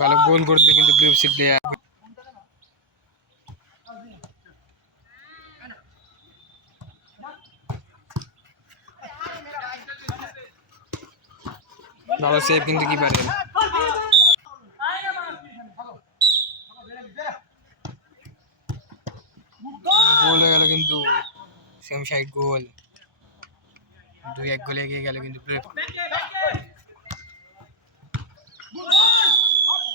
ভালো গোল করলে কিন্তু ব্লু এফসি প্লেয়ার ভালো সেভ কিন্তু কিপারের গোল হয়ে গেল কিন্তু সেম সাইড গোল 2-1 গোলে এগিয়ে গেল কিন্তু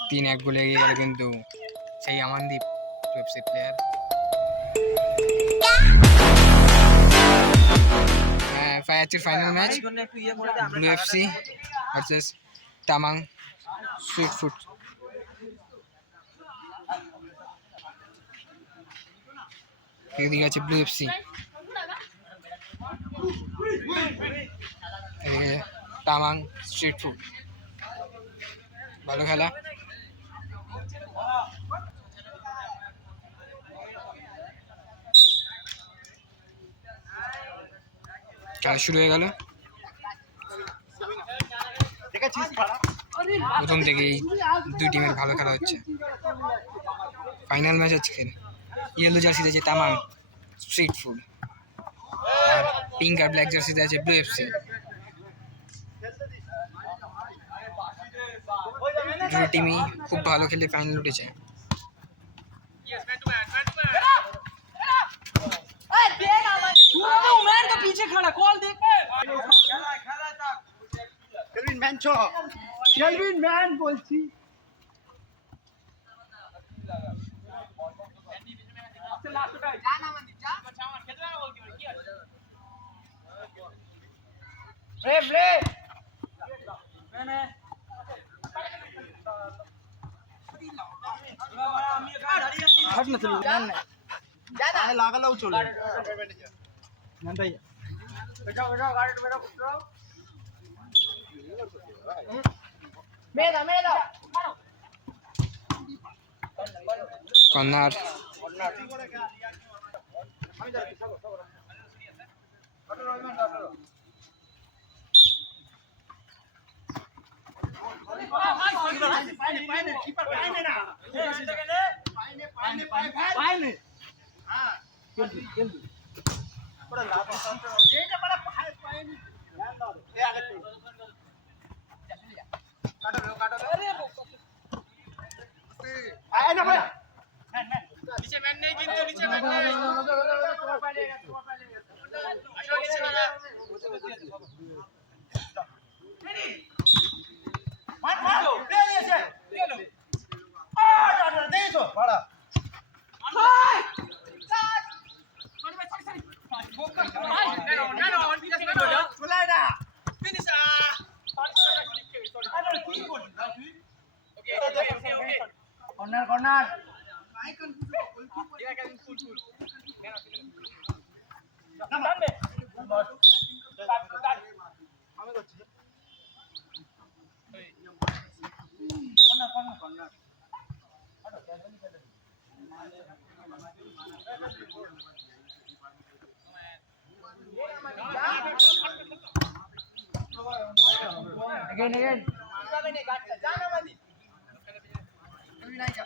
3-1 গোলে এগিয়ে গেল কিন্তু সেই Amandeep FC player final match blue FC versus Tamang sweet food এদিকে আছে blue FC Tamang street food ভালো খেলা খেলা শুরু হয়ে গেল প্রথম থেকেই দুই টিমের ভালো খেলা হচ্ছে ফাইনাল ম্যাচ হচ্ছে ইয়েলো জার্সিতে আছে তামাং স্ট্রিট ফুড আর পিঙ্ক আর ব্ল্যাক জার্সিতে আছে ব্লু এফসি দুটো টিমই খুব ভালো খেলে ফাইনাল উঠেছে पीछे खड़ा कॉल देख केल्विन मैन छो केल्विन मैन বলছি रे रे मैंने हट ना चलो मैन जाना लागालाও চলে मैन भाई बैठो बैठो गार्ड बैठो पुत्रो मेरा मेरा কর্নার नीचे मैन नहीं किंतु नीचे मैन नहीं আসো নিচে বাবা মান মারো প্লে দিয়েছে চলো দাদা দেইছো বড়া হাই চার সরি ভাই সরি ফোকাস না অন ফিনিশ করো চলাই না ফিনিশ আরে কি করলি তুই ওকে ওকে কর্নার কর্নার আইকন পুরো গোলকিপার এটা কেন ফুল ফুল নামবে বস আমি করছি কর্নার কর্নার কর্নার again যাবে না গাটটা জানা মাদি তুমি নাই যা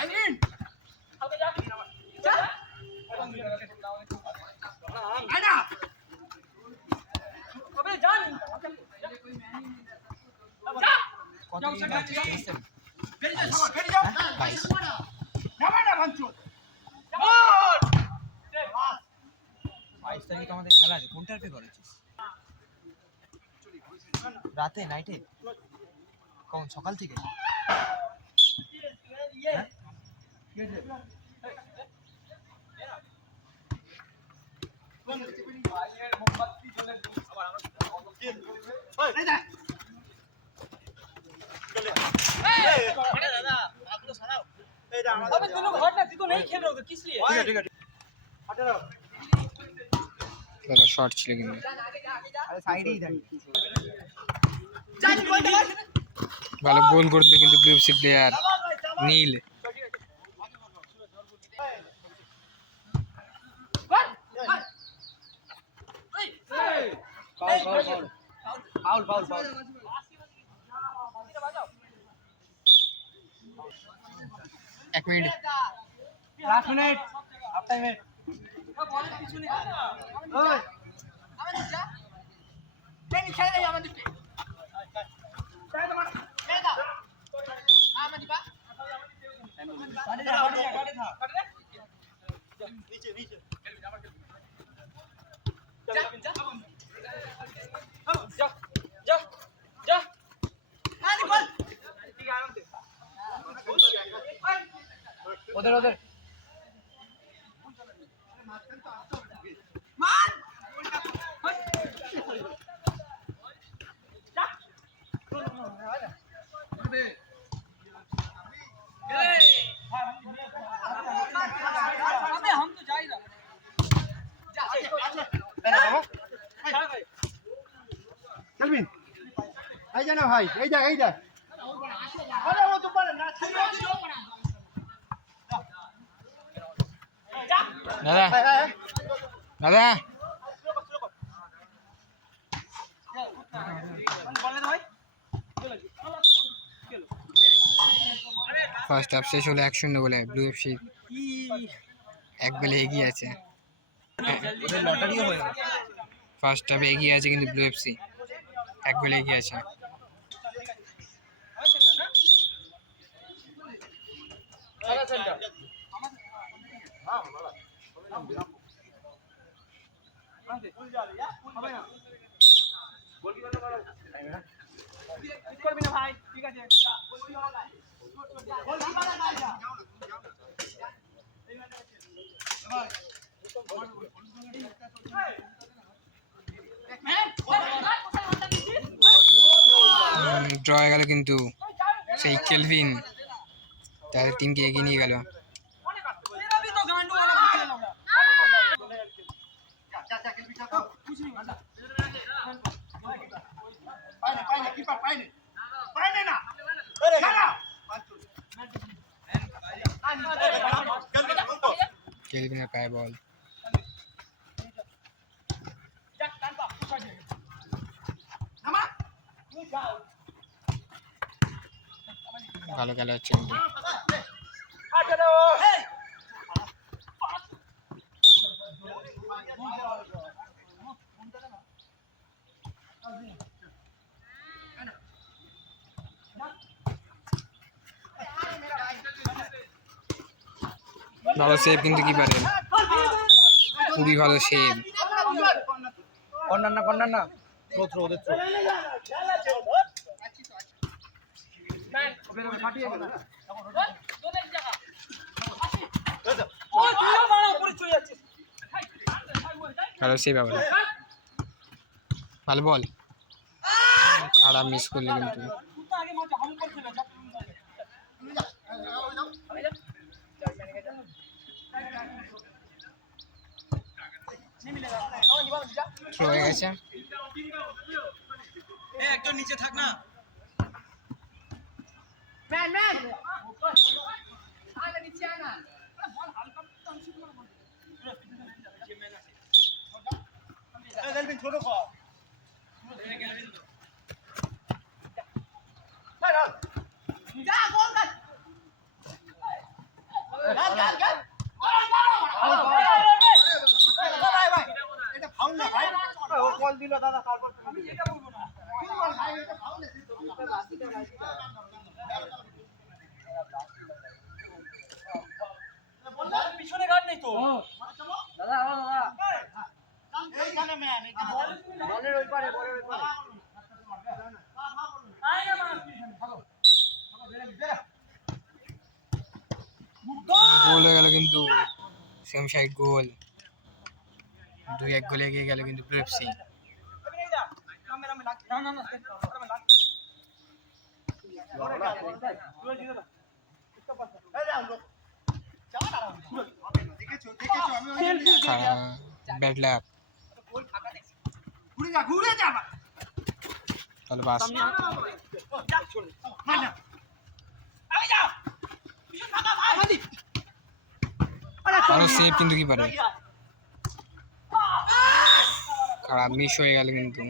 আইন কালকে যা যা আয়না কবে জান যা কত ফেরি যা সবার ফেরি যাও নামা না ভাঞ্চো 22 তারিখে তো আমাদের খেলা আছে কোনটার পে করেছিস রাতে নাইটে কোন সকাল থেকে শর্ট ছিল কিন্তু ভালো গোল করলে কিন্তু ব্লু এফসি প্লেয়ার নীল foul foul foul 1 minute last minute half টাইমে ওই নিচে নিচে ওদের ওদের চলবিন এই যা না ভাই এই যা এই যা আরে ও তো পারে না দাদা দাদা ফার্স্ট হাফ শেষ হলো 1-0 বলে ব্লু এফসি 1 গোলে এগিয়ে আছে। লটারিও হয়ে গেল। ফার্স্ট হাফে এগিয়ে আছে কিন্তু ব্লু এফসি 1 গোলে এগিয়ে আছে। ড্র হয়ে গেল কিন্তু সেই কেলভিন তাদের টিমকে এগিয়ে নিয়ে গেল। কেলভিনের পায়ে বল, ভালো খেলা হচ্ছে কিন্তু। ভালো সেভ কিন্তু কি পারে, খুবই ভালো সেভ। কর্নার না থ্রো থ্রো ওদের থ্রো ভালো সেভ আবার, ভালো বল, খারাপ মিস করলে কিন্তু। থ্রো হয়ে গেছে। একজন নিচে থাক না। ছোট কল দিল দাদা তারপর পিছনে গার্ড নেই তো দাদা এইখানে ম্যান বলের ওই পারে গোল হয়ে গেল কিন্তু, সেম সাইড গোল, 2-1 গোলে এগিয়ে গেল কিন্তু ব্লু এফসি। ব্যাড লাক, তাহলে বাস ভালো সেভ কিন্তু কি পারে, খারাপ মিস হয়ে গেল কিন্তু।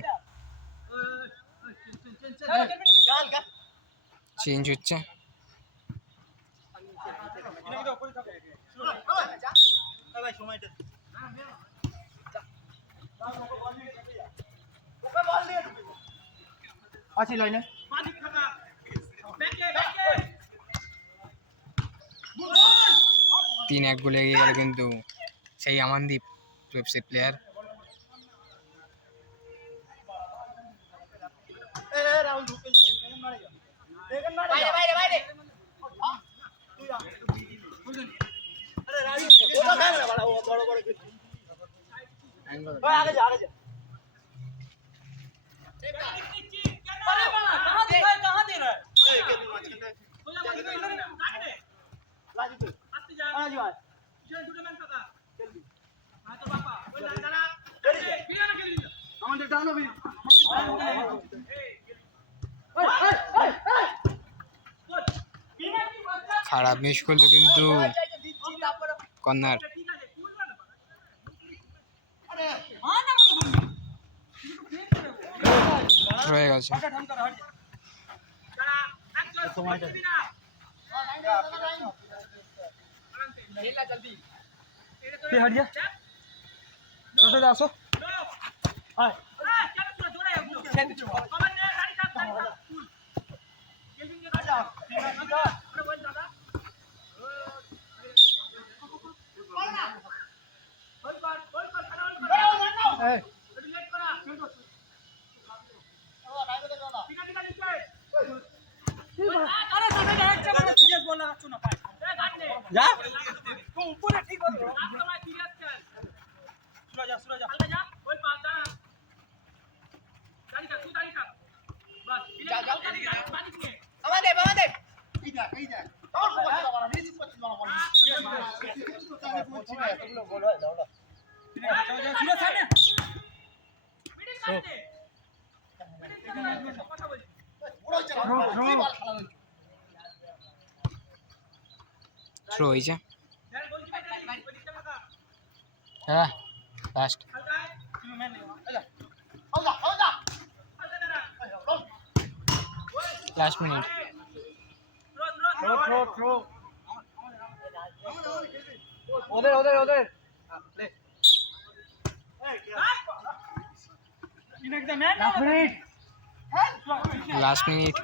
চেঞ্জ হচ্ছে, ভাই সময়টা ওকে বল দিয়ে আছে লাইনে 3-1 গোলে এগিয়ে গেল কিন্তু সেই আমানদীপ এফসি প্লেয়ার। এ রাহুল ঢুকে যা সেকেন্ড মারে যা সেকেন্ড মারে বাইরে বাইরে তুই যা আরে রাজু ওটা খেল না বড় বড় বড় ওই আগে যা আগে যা अरे बाबा कहां दे रहा है ए के माचकंडे राजू तू आते जा राजू आ ये दुटे मैन पका जल्दी हां तो पापा ओए दादा बिना ना खेली আমাদের ডানো বি খারাপ মিস করলো কিন্তু কর্নার হয়ে গেছে। हट जा तो जाओ हाय जा तू ऊपर ठीक बोल सूरज जा हल्का जा कोई पास जा गाड़ी का तू गाड़ी का बस जा पानी में আমাদের এই যা और বাবা রিসিভ করতে বাবা এগুলো গোল হয় দাও सूरज सामने মিডিল সামনে কথা বলি পুরো চলো বল খেলা থ্রো হয়েছে। यार गोल की बैठ ओई दिखते मका হ্যাঁ লাস্ট हल्का है তুমি मैन आजा লাস্ট মিনিট। थ्रो उधर ले एकदम मैन লাস্ট মিনিট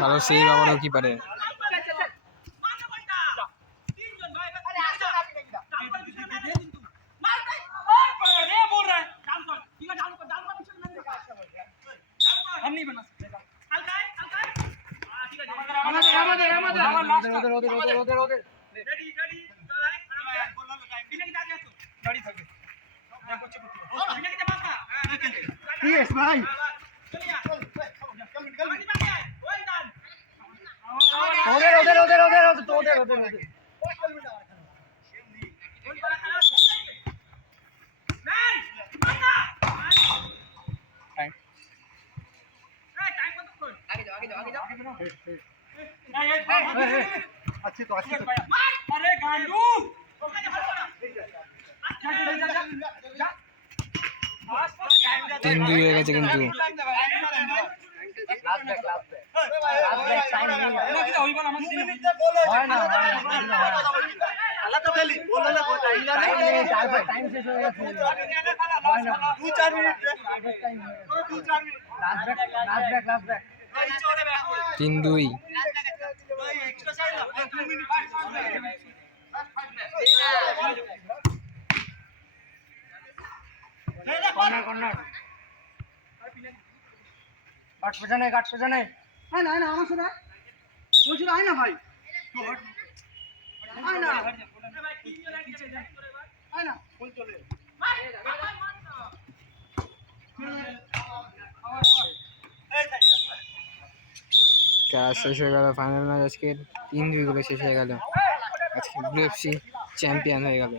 ভালো সেভ আবারও কিপারে। हम नहीं बना सकते हल्का है ठीक है उधर रेडी गाड़ी पीने की आगे गाड़ी थक गई या कुछ पीने की बात यस भाई चलिए चल ओए डन उधर मैन मारना टाइम मत खोल आगे जाओ अच्छी तो अरे गांडू जा 3-2 হয়ে গেছে কিন্তু তিন দুই। काट पछाने है ना আমার সাথে বলছিল আয় না ভাই আয় না আয় না ফুল চলে শেষ হয়ে গেল ফাইনাল ম্যাচ আজকে 3-2 গোলে শেষ হয়ে গেল। আজকে ব্লু এফসি চ্যাম্পিয়ন হয়ে গেল।